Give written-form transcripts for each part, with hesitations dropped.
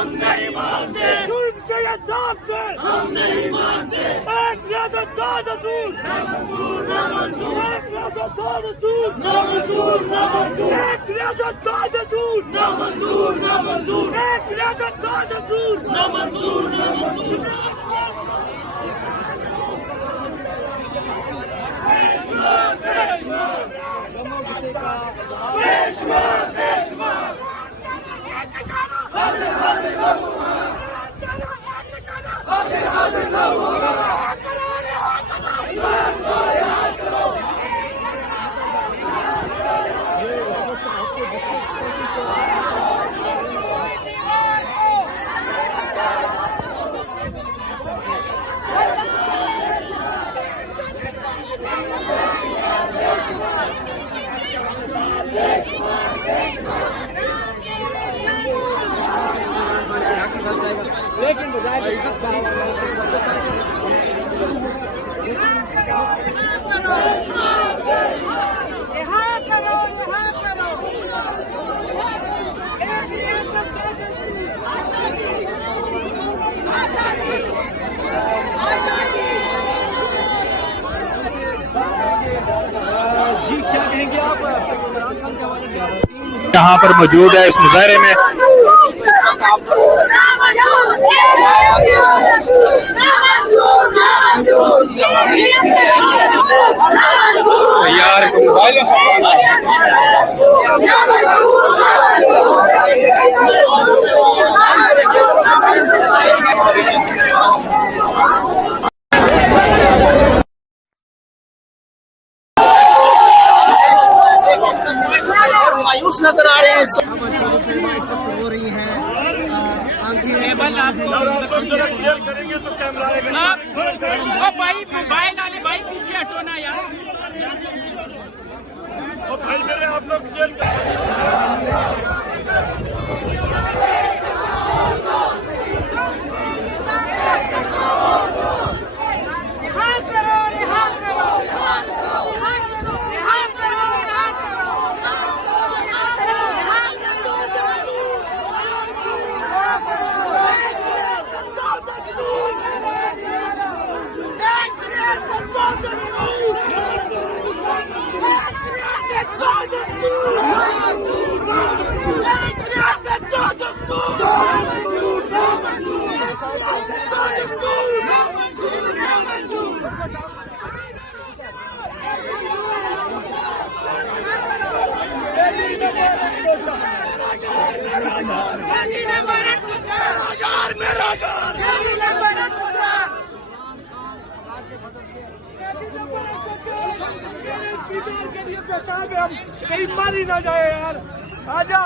हम नहीं मानते, जुल्म के ये दाम से हम नहीं मानते। एक रियासत दो दस्तूर, न मंजूर न मंजूर, एक रियासत दो दस्तूर, न मंजूर न मंजूर, एक रियासत दो दस्तूर, न मंजूर न मंजूर, एक रियासत दो दस्तूर, न मंजूर न मंजूर। यहाँ पर मौजूद है इस मुजाहरे में। यार मायूस नजर आ रहे हैं। हो रही है करेंगे तो कैमरा भाई पीछे हटो ना यार। भाई मेरे आप लोग कहीं मार ही ना जाए यार। आजा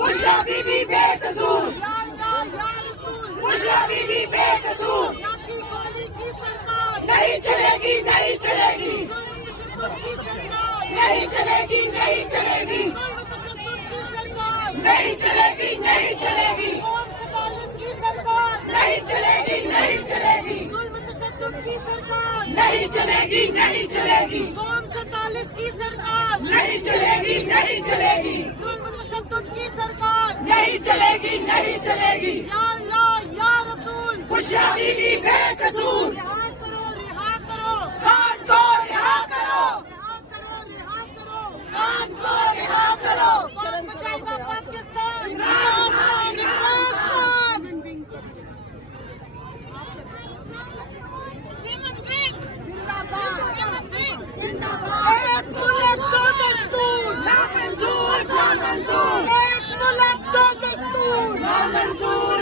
बुशरा बीबी बेकसूर, बुशरा बीबी बेकसूर, नहीं चलेगी, नहीं चलेगी, नहीं चलेगी, नहीं चलेगी, नहीं चलेगी, नहीं चलेगी, नहीं चलेगी, नहीं चलेगी, नहीं चलेगी, नहीं चलेगी, कौम 47 की सरकार नहीं चलेगी, नहीं चलेगी, जुल्म तशद्दुद की सरकार नहीं चलेगी, नहीं चलेगी, या अल्लाह या रसूल बुशरा बीबी बेकसूर, रिहा करो, रिहा करो, खान को रिहा करो, रिहा करो, रिहा करो, खान को रिहा करो, कौन बचाएगा पाकिस्तान? इमरान खान, इमरान खान। एक मुल्क दो दस्तूर नामंजूर, नामंजूर, एक मुल्क दो दस्तूर नामंजूर,